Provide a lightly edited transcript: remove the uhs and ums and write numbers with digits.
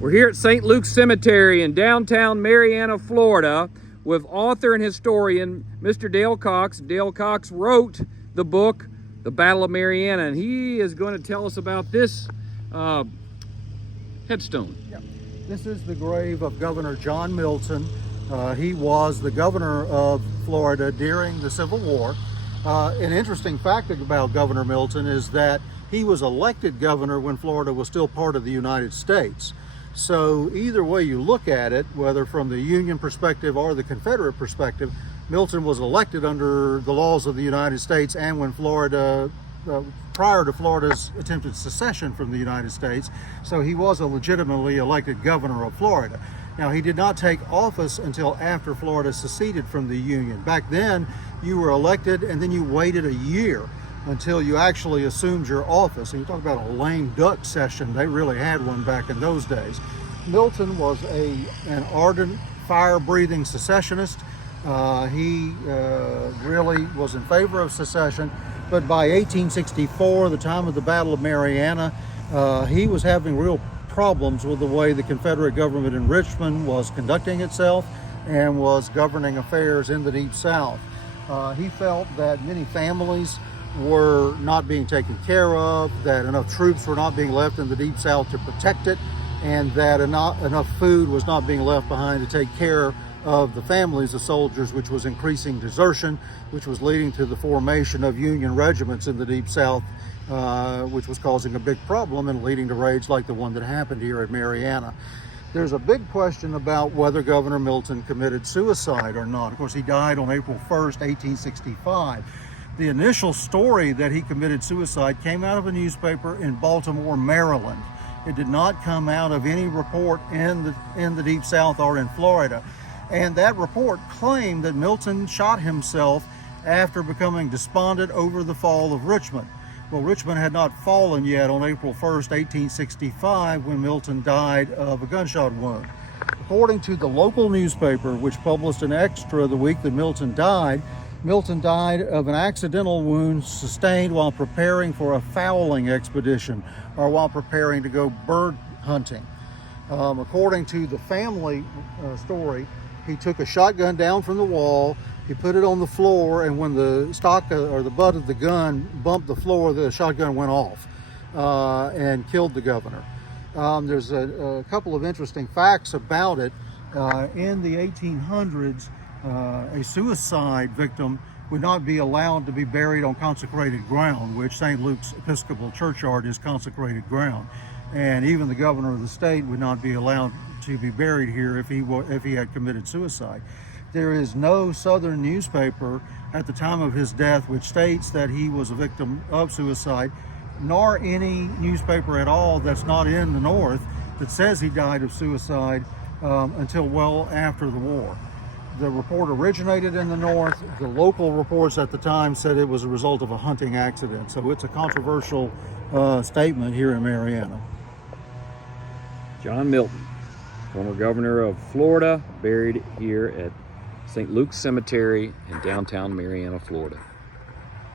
We're here at St. Luke's Cemetery in downtown Marianna, Florida, with author and historian Mr. Dale Cox. Dale Cox wrote the book, The Battle of Marianna, and he is going to tell us about this headstone. Yeah. This is the grave of Governor John Milton. He was the governor of Florida during the Civil War. An interesting fact about Governor Milton is that he was elected governor when Florida was still part of the United States. So either way you look at it, whether from the Union perspective or the Confederate perspective, Milton was elected under the laws of the United States, and when Florida, prior to Florida's attempted secession from the United States, so he was a legitimately elected governor of Florida. Now, he did not take office until after Florida seceded from the Union. Back then, you were elected and then you waited a year until you actually assumed your office. And you talk about a lame duck session, they really had one back in those days. Milton was an ardent, fire-breathing secessionist. He really was in favor of secession, but by 1864, the time of the Battle of Marianna, he was having real problems with the way the Confederate government in Richmond was conducting itself and was governing affairs in the Deep South. He felt that many families were not being taken care of, that enough troops were not being left in the Deep South to protect it, and that enough food was not being left behind to take care of the families of soldiers, which was increasing desertion, which was leading to the formation of Union regiments in the Deep South, which was causing a big problem and leading to raids like the one that happened here at Marianna. There's a big question about whether Governor Milton committed suicide or not. Of course, he died on April 1st, 1865. The initial story that he committed suicide came out of a newspaper in Baltimore, Maryland. It did not come out of any report in the Deep South or in Florida. And that report claimed that Milton shot himself after becoming despondent over the fall of Richmond. Well, Richmond had not fallen yet on April 1st, 1865, when Milton died of a gunshot wound. According to the local newspaper, which published an extra the week that Milton died of an accidental wound sustained while preparing for a fowling expedition or while preparing to go bird hunting. According to the family story, he took a shotgun down from the wall, he put it on the floor, and when the stock or the butt of the gun bumped the floor, the shotgun went off and killed the governor. There's a couple of interesting facts about it. In the 1800s, a suicide victim would not be allowed to be buried on consecrated ground, which St. Luke's Episcopal Churchyard is consecrated ground. And even the governor of the state would not be allowed to be buried here if he had committed suicide. There is no southern newspaper at the time of his death which states that he was a victim of suicide, nor any newspaper at all that's not in the North that says he died of suicide until well after the war. The report originated in the North. The local reports at the time said it was a result of a hunting accident. So it's a controversial statement here in Marianna. John Milton, former governor of Florida, buried here at St. Luke's Cemetery in downtown Marianna, Florida.